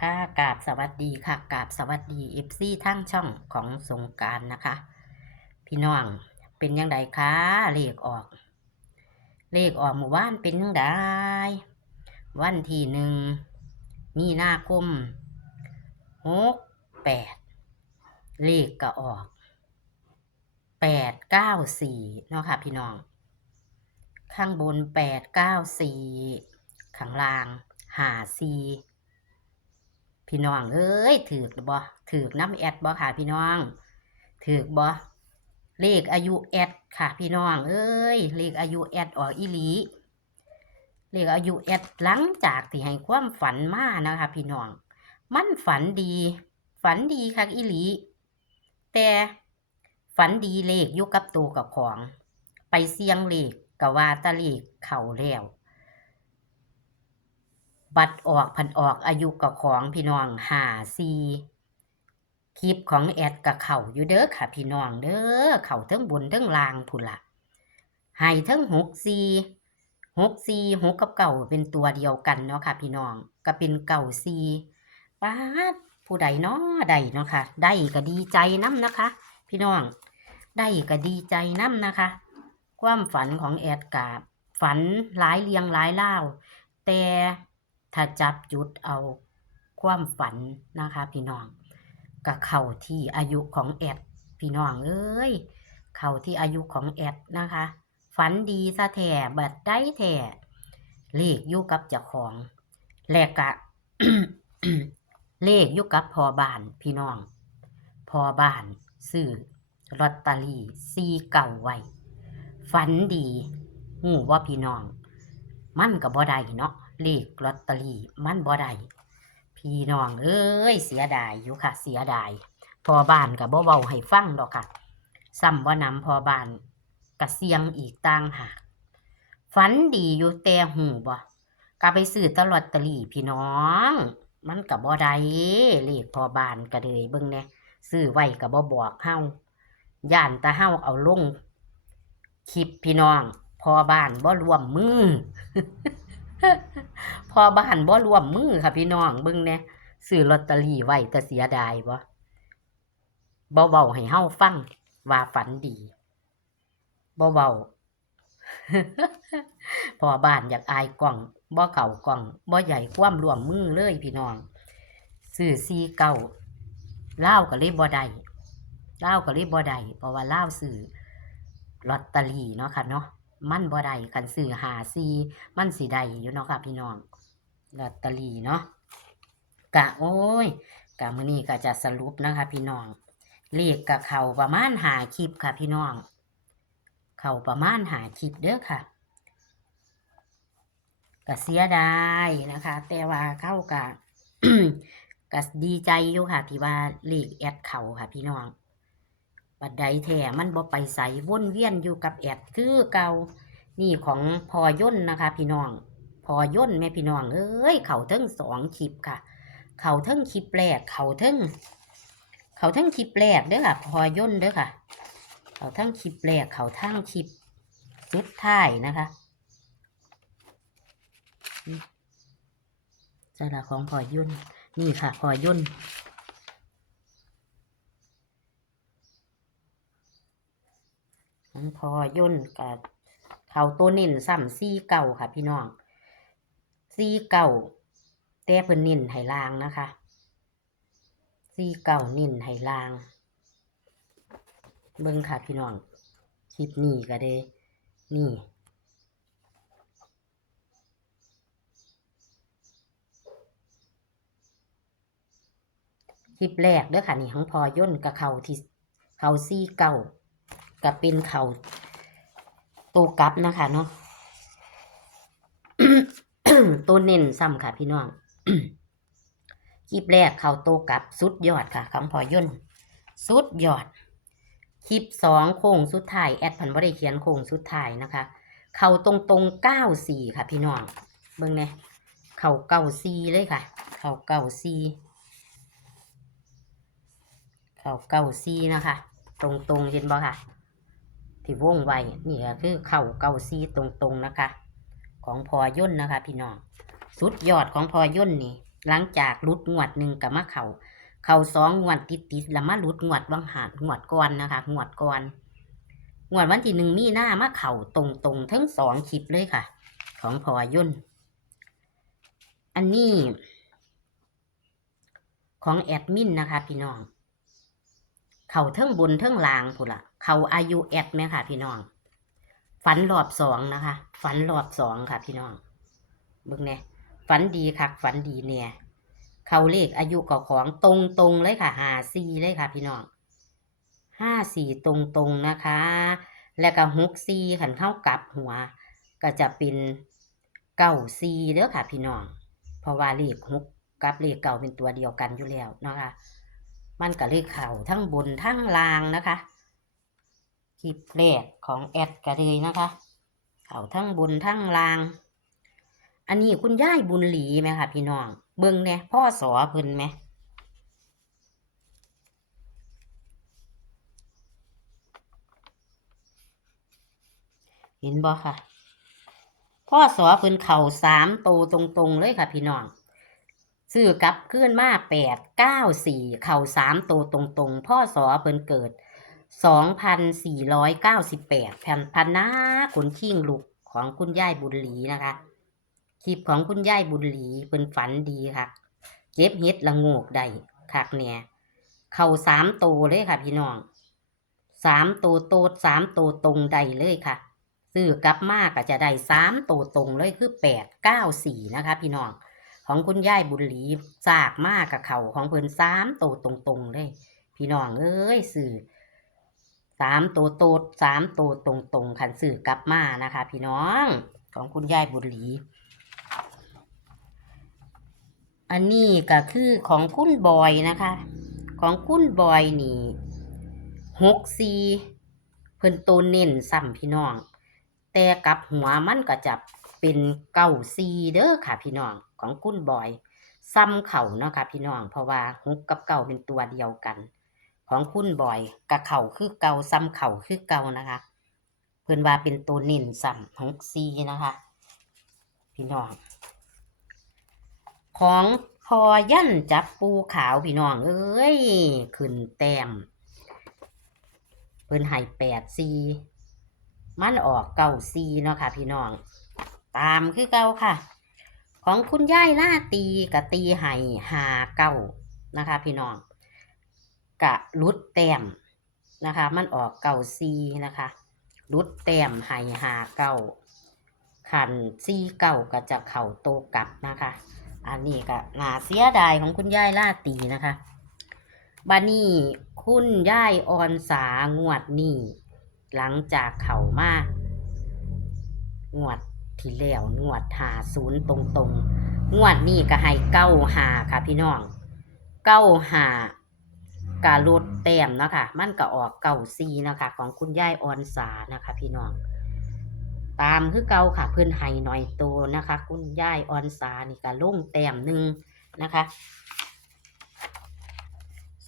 ค่ะกราบสวัสดีค่ะกราบสวัสดีเอฟซีทั้งช่องของสงการนะคะ พี่น้องเป็นยังไงคะเลขออก เลขออกหมู่บ้านเป็นยังไงวันที่หนึ่งมีนาคมหกแปดเลขก็ออกแปดเก้าสี่เนาะค่ะพี่น้อง ข้างบนแปดเก้าสี่ข้างล่างหาสี่ พี่น้องเอ้ยถือกบ่ถือกน้ำแอดบ่ค่ะพี่น้องถือกบ่เลขอายุแอดค่ะพี่น้องเอ้ยเลขอายุแอดออกอีหลีเลขอายุแอดหลังจากที่ให้ความฝันมานะคะพี่น้อง มันฝันดี ฝันดีค่ะอีหลี แต่ฝันดีเลขยู่กับตัวกับของ ไปเสียงเลขกะว่าตะเลขเข่าแล้ว บัตรออกพันออกอายุกับของพี่น้องหาซีคลิปของแอดกับเข่าอยู่เด้อค่ะ พี่น้องเด้อเข่าทั้งบนเทั้งล่างพุ่นละให้ทั้งหกซีหกซีหกกับเก่าเป็นตัวเดียวกันเนาะค่ะ พี่น้องก็เป็นเก่าซีป้าผู้ใดเนาะใดเนาะค่ะ ได้ก็ดีใจน้ำนะคะ พี่น้องได้ก็ดีใจน้ำนะคะ ความฝันของแอดกาบฝันหลายเรียงหลายเล่าแต่ ถ้าจับจุดเอาความฝันนะคะ พี่น้องก็เข้าที่อายุของแอดพี่น้องเอ้ยเข้าที่อายุของแอดนะคะ ฝันดีซะแท้บัดได้แท้เลขอยู่กับเจ้าของแลกกะเลขอยู่กับพอบ้านพี่น้องพอบ้านซื้อลอตเตอรี่ซีเก่าไว้ฝันดีหูว่าพี่น้อง มันก็บ่ได้เนาะ เลขลอตเตอรี่มันบ่ได้พี่น้องเอ้ยเสียดายอยู่ค่ะ เสียดายพอบ้านก็บ่เว้าให้ฟังดอกค่ะซ้ำบ่นำพอบ้านก็เสียงอีกต่างหากฝันดีอยู่แต่หูบ่ก็ไปซื้อตลอตเตอรี่พี่น้อง มันก็บ่ได้เลขพอบ้านก็เลยเบิ่งแหน่ซื้อไว้ก็บ่บอกเฮาย่านตาเฮาเอาลงคลิปพี่น้อง พอบ้านบ่รวมมือ พอบ้านบ่รวมมือค่ะพี่น้องเบิ่งแหน่ยซื้อลอตเตอรี่ไว้แต่เสียดายบ่บ่เว้าให้เฮาฟังว่าฝันดีบ่เว้าพอบ้านอยากอายกล่องบ่เก่ากล่องบ่ใหญ่ความรวมมือเลยพี่น้องซื้อซีเก่าเล่าก็เลยบ่ได้เล่าก็เลยบ่ได้เพราะว่าเล่าซื้อลอตเตอรี่เนาะค่ะเนาะ มันบ่ได้คันซื้อหาซีมันสิได้อยู่เนาะค่ะพี่น้องลอตเตอรี่เนาะกะโอ้ยกะมื้อนี้ก็จะสรุปนะคะพี่น้องเลขกะเข้าประมาณหาคลิปค่ะพี่น้อง เข้าประมาณหาคลิปเด้อค่ะก็เสียดายนะคะ แต่ว่าเข้ากะก็ดีใจอยู่ค่ะ ที่ว่าเลขแอดเข้าค่ะพี่น้อง บัดใดแท้มันบ่ไปใสวนเวียนอยู่กับแอดคือเก่านี่ของพอย่นนะคะ พี่น้อง พอย่นแม่พี่น้องเอ้ย เขาเทั้งสองคลิปค่ะ เขาเทั้งคลิปแรก เขาเทั้งเขาเทั้งคลิปแรกเด้อค่ะ พอย่นเด้อค่ะ เขาทั้งคลิปแรก เขาทั้งคลิปสุดท้ายนะคะสาระของพอย่นนี่ค่ะ พอย่น ของ พอย่นกับเขาตัวเน้นซ้ำซี่เก่าค่ะ พี่น้องซี่เก่าแต่เพิ่นเน้นให้ลางนะคะซี่เก่าเน้นให้ลาง เบิ่งค่ะพี่น้องคลิปนี้ก็เด้นี่คลิปแรกเด้อค่ะนี่ของพอย่นกับเขาที่เขาซี่เก่า กับเป็นเข่าตัวกลับนะคะเนาะตัวเน้นซ้ำค่ะพี่น้องคลิปแรกเข่าตัวกลับสุดยอดค่ะของพอย่นสุดยอด คลิปสองโค้งสุดท้ายแอดพันบ่ได้เขียนโค้งสุดท้ายนะคะ เข่าตรงตรงเก้าสี่ค่ะ พี่น้องเบิ่งเนี่ยเข่าเก้าสี่เลยค่ะ เข่าเก้าสี่เข่าเก้าสี่นะคะ ตรงตรงๆเห็นบ่ค่ะ ที่วงไว้นี่ก็คือเข่าเกาซีตรงๆนะคะ ของพอย่นนะคะ พี่น้องสุดยอดของพอย่นนี่ หลังจากรุดงวดหนึ่งกับมาเขาเข่าสองงวดติดติดๆแล้วมารุดงวดวังหาดงวดก่อนนะคะงวดก่อนงวดวันที่หนึ่งมีหน้ามาเข่าตรงๆทั้งสองคลิปเลยค่ะ ของพอย่นอันนี้ ของแอดมินนะคะ พี่น้อง เข่าเทิงบนเทิงลางพูนละ เขาอายุแอดไหมค่ะ พี่น้อง ฝันรอบสองนะคะ ฝันรอบสองค่ะ พี่น้องเบิ่งเนี่ยฝันดีคักฝันดีเนี่ย เขาเลขอายุเก่าของตรงตรงเลยค่ะหาสี่เลยค่ะ พี่น้องห้าสี่ตรงตรงนะคะ แล้วก็หกสี่ขันเข้ากับหัว ก็จะเป็นเก้าสี่เด้อค่ะ พี่น้อง เพราะว่าเลขหกกับเลขเก่าเป็นตัวเดียวกันอยู่แล้วนะคะ มันก็เลขเข่าทั้งบนทั้งล่างนะคะ ลิปแรกของแอดก็เลยนะคะ เข่าทั้งบนทั้งล่าง อันนี้คุณย่ายบุญหลีไหมคะพี่น้อง เบิ่งเนี่ยพ่อสอเพิ่นไหมเห็นบ่ค่ะพ่อสอเพิ่นเข่าสามโตตรงๆเลยค่ะพี่น้องซื้อกลับขึ้นมาแปดเก้าสี่เข่าสามโตตรงๆพ่อสอเพิ่นเกิด สองพันสี่ร้อยเก้าสิบแปดแผ่นพันนาขนขิ้งลูกของคุณย่ายบุญหลีนะคะคลิปของคุณย่ายบุญหลีเพิ่นฝันดีค่ะ เก็บเฮ็ดละโงกได้คักเนี่ยเข่าสามโตเลยค่ะ พี่น้องสามโตโตสามโตตรงได้เลยค่ะซื้อกลับมากก็จะได้สามโตตรงเลยคือแปดเก้าสี่นะคะ พี่น้องของคุณย่ายบุญหลีซากมากกับเข่าของเพิ่นสามโตตรงๆเลย พี่น้องเอ้ยสื่อ สามโตวโตดสามโตวตรงๆขันสื่อกลับมานะคะ พี่น้องของคุณยายบุญหลีอันนี้ก็คือของคุณบอยนะคะ ของคุณบอยนี่หกซีเพิ่นโตเน้นซ้ำพี่น้อง แต่กับหัวมันก็จะเป็นเก้าซีเด้อค่ะพี่น้องของคุณบอยซ้ำเข่าเนาะค่ะพี่น้อง เพราะว่าฮุกกับเก่าเป็นตัวเดียวกัน ของคุณบ่อยกับเข่าคือเก่าซ้ำเข่าคือเก่านะคะ เพิ่อนว่าเป็นตัวเน้นซ้ำฮุกซีนะคะ พี่น้อง ของพอยันจับปูขาวพี่น้อง เอ้ย ขึ้นแต้มเพิ่นให้แปดซีมันออกเก้าซีเนาะค่ะ พี่น้อง ตามคือเก้าค่ะ ของคุณย่ายหน้าตีกับตีไห้หาเก้านะคะ พี่น้อง กะรุดแต้มนะคะ มันออกเก้าซีนะคะรุดแต้มไห้หาเก้าขันซีเก้าก็จะเข่าโตกลับนะคะ อันนี้ก็น่าเสียดายของคุณย่ายล่าตีนะคะบานี่คุณย่ายออนสางวดนี่หลังจากเข่ามางวดที่แล้วงวดหาศูนย์ตรงๆงวดนี่ก็ให้เก้าหาค่ะพี่น้องเก้าหา กาลดแต้มเนาะคะมันก็ออกเก้าซีนะคะของคุณย่ายออนสานะคะ พี่น้อง ตามคือเก่าค่ะ เพื่อนไห้หน่อยโตนะคะ คุณย่ายออนสานี่ก็ลงแต้มหนึ่งนะคะ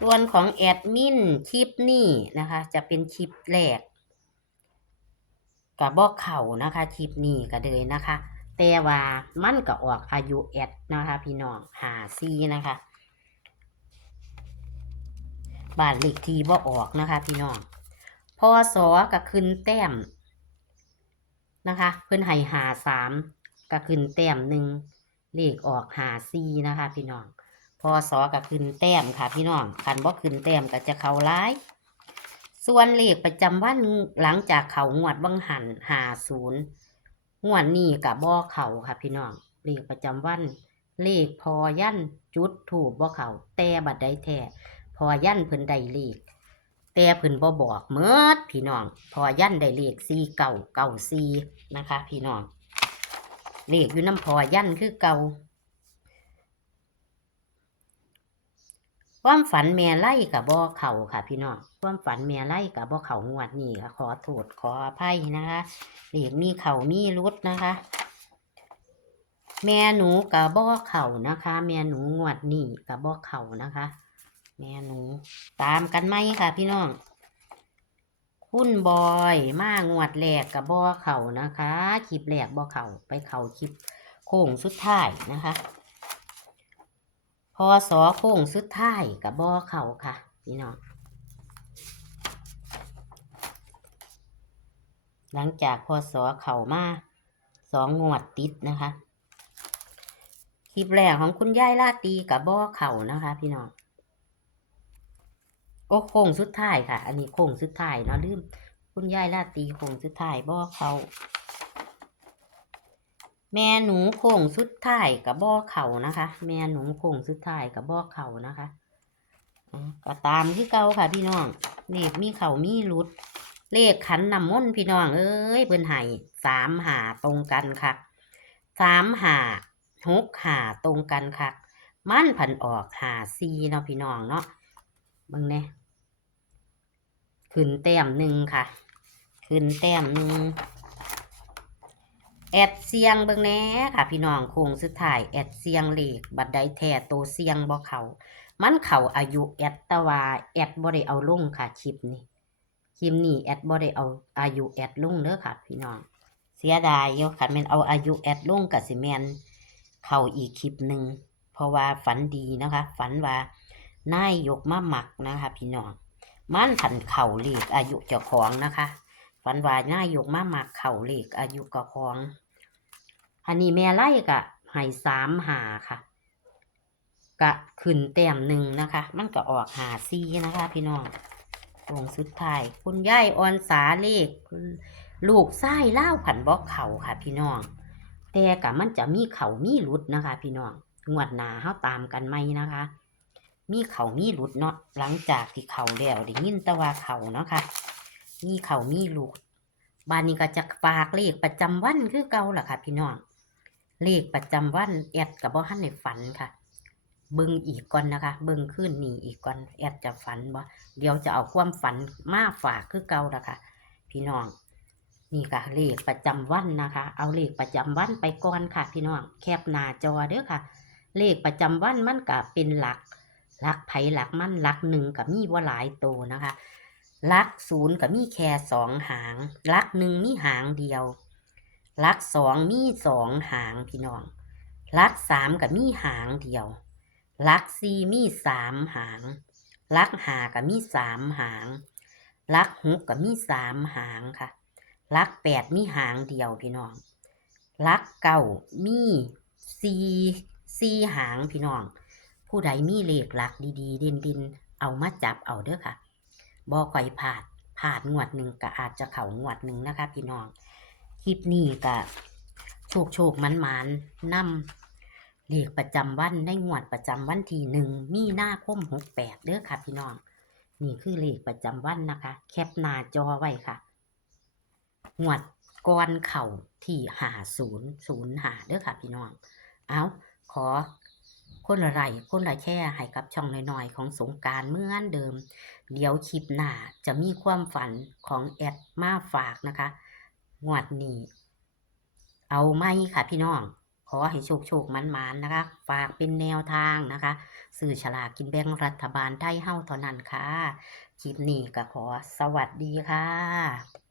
ส่วนของแอดมินคลิปนี่นะคะ จะเป็นคลิปแรกกับบอกเข่านะคะคลิปนี้ก็เลยนะคะ แต่ว่ามันก็ออกอายุแอดนะคะ พี่น้องหาซีนะคะ บ้านเลขที่บ่ออกนะคะ พี่น้องพอสอก็ขึ้นแต้มนะคะ เพื่อนให้หาสามก็ขึ้นแต้มหนึ่งเลขออกหาซีนะคะ พี่น้องพอสอก็ขึ้นแต้มค่ะ พี่น้องคันบ่ขึ้นแต้มก็จะเขาร้าย ส่วนเลขประจำวันหลังจากเขางวดวังหันหาศูนย์งวดนี้กับบ่อเขาค่ะ พี่น้องเลขประจำวันเลขพอยันจุดถูกบ่เขาแต่บัดใดแท้ พอยันเพิ่นได้เลขแต่เพิ่นบ่บอกเมิดพี่น้อง พอยันได้เลขสี่เก่าเก่าสี่นะคะ พี่น้องเลขอยู่น้ำพอยันคือเก่าความฝันแม่ไล่กับบ่อเข่าค่ะ พี่น้องความฝันแม่ไล่กับบ่อเข่างวดนี่ค่ะขอโทษขออภัยนะคะเลขมีเข่ามีรุดนะคะ แม่หนูกับบ่อเข่านะคะ แม่หนูงวดนี่กับบ่อเข่านะคะ แม่หนู ตามกันไหมค่ะ พี่น้อง คุณบอยมางวดแรกกับบอเข่านะคะคลิปแรกบอเข่าไปเข่าคลิปโค้งสุดท้ายนะคะพอสอโค้งสุดท้ายกับบอเข่าค่ะ พี่น้องหลังจากพอสอเข่ามาสองงวดติดนะคะคลิปแรกของคุณยายลาตีกับบอเข่านะคะ พี่น้อง โอ้โค้งสุดท้ายค่ะ อันนี้โค้งสุดท้ายเนาะลืม คุณยายลาตีโค้งสุดท้ายบ่อเขาแม่หนูโค้งสุดท้ายกับบ่อเขานะคะ แม่หนูโค้งสุดท้ายกับบ่อเขานะคะก็ตามที่เก่าค่ะ พี่น้องเลขมีเขามีรุด เลขขันนำมนพี่น้องเอ้ยเพิ่นให้สามหาตรงกันค่ะสามหาหกหาตรงกันค่ะ มันผันออกหาซีเนาะพี่น้องเนาะ บิ่งแน่ขึ้นแต้มหนึ่งค่ะ ขึ้นแต้มหนึ่งแอดเสียงเบิ่งแน่ค่ะ พี่น้องโค้งสุดท้ายแอดเสียงเลขบัดใดแท้โตเสียงบ่เขามันเขาอายุแอดตะวาแอดบ่ได้เอาลงค่ะคลิปนี้คลิปนี้แอดบ่ได้เอาอายุแอดลงเด้อค่ะ พี่น้อง เสียดายอยู่ค่ะแม่นเอาอายุแอดลงก็สิแมนเขาอีกคลิปหนึ่งเพราะว่าฝันดีนะคะ ฝันว่า นายยกมาหมักนะคะพี่น้องมันผันเข่าเลขอายุเจ้าของนะคะฝันว่านายยกมาหมักเข่าเลขอายุเจ้าของอันนี้แม่ไล่กะให้สามหาค่ะ กะขึ้นแต้มหนึ่งนะคะ มันก็ออกหาซีนะคะ พี่น้องวงสุดท้าย คุณย่ายออนสาเลขลูกไส้เล่าผันบอกเข่าค่ะ พี่น้อง แต่กะมันจะมีเข่ามีหลุดนะคะ พี่น้องงวดหนาเฮาตามกันไหมนะคะ มีเขามีหลุดเนาะหลังจากที่เขาแล้วได้ยินแต่ว่าเขาเนาะค่ะ มีเขามีหลุดบานนี้ก็จะฝากเลขประจำวันคือเก่าล่ะค่ะ พี่น้องเลขประจำวันแอดกับบ่ทันในฝันค่ะ เบิ่งอีกก่อนนะคะ เบิ่งขึ้นนี่อีกก่อนแอดจะฝันบ่เดี๋ยวจะเอาความฝันมาฝากคือเก่าล่ะค่ะ พี่น้องนี่ค่ะเลขประจำวันนะคะ เอาเลขประจำวันไปก่อนค่ะ พี่น้องแคปหน้าจอเด้อค่ะ เลขประจำวันมันก็เป็นหลัก ลักไผหลักมันลักหนึ่งกับมีว่าหลายตัวนะคะลักศูนย์กับมีแค่สองหางลักหนึ่งมีหางเดียวลักสองมีสองหางพี่น้องลักสามกับมีหางเดียวลักสี่มีสามหางลักหากับมีสามหางลักหกกับมีสามหางค่ะลักแปดมีหางเดียวพี่น้องลักเก้ามีสี่สี่หางพี่น้อง ผู้ใดมีเลขหลักดีๆ เด่นๆ เอามาจับเอาเด้อค่ะบ่ค่อยผาดผาดงวดหนึ่งก็อาจจะเข่างวดหนึ่งนะคะ พี่น้องคลิปนี้ก็โชคโชคมันมันๆนำเลขประจำวันในงวดประจำวันที่หนึ่งมีหน้าคมหกแปดเด้อค่ะ พี่น้อง นี่คือเลขประจำวันนะคะ แคปหน้าจอไว้ค่ะงวดก้อนเข่าที่หาศูนย์ศูนย์หาเด้อค่ะ พี่น้อง เอาขอ คนละไรคนละแค่ให้กับช่องน้อยๆ ของสงการเมื่อนเดิม เดี๋ยวคลิปหน้าจะมีความฝันของแอดมาฝากนะคะงวดนี้เอาไม่ค่ะพี่น้อง ขอให้โชคโชคมันๆนนะคะ ฝากเป็นแนวทางนะคะ สื่อฉลากกินแบ่งรัฐบาลไทยเฮ้าเท่านั้นค่ะ คลิปนี้ก็ขอสวัสดีค่ะ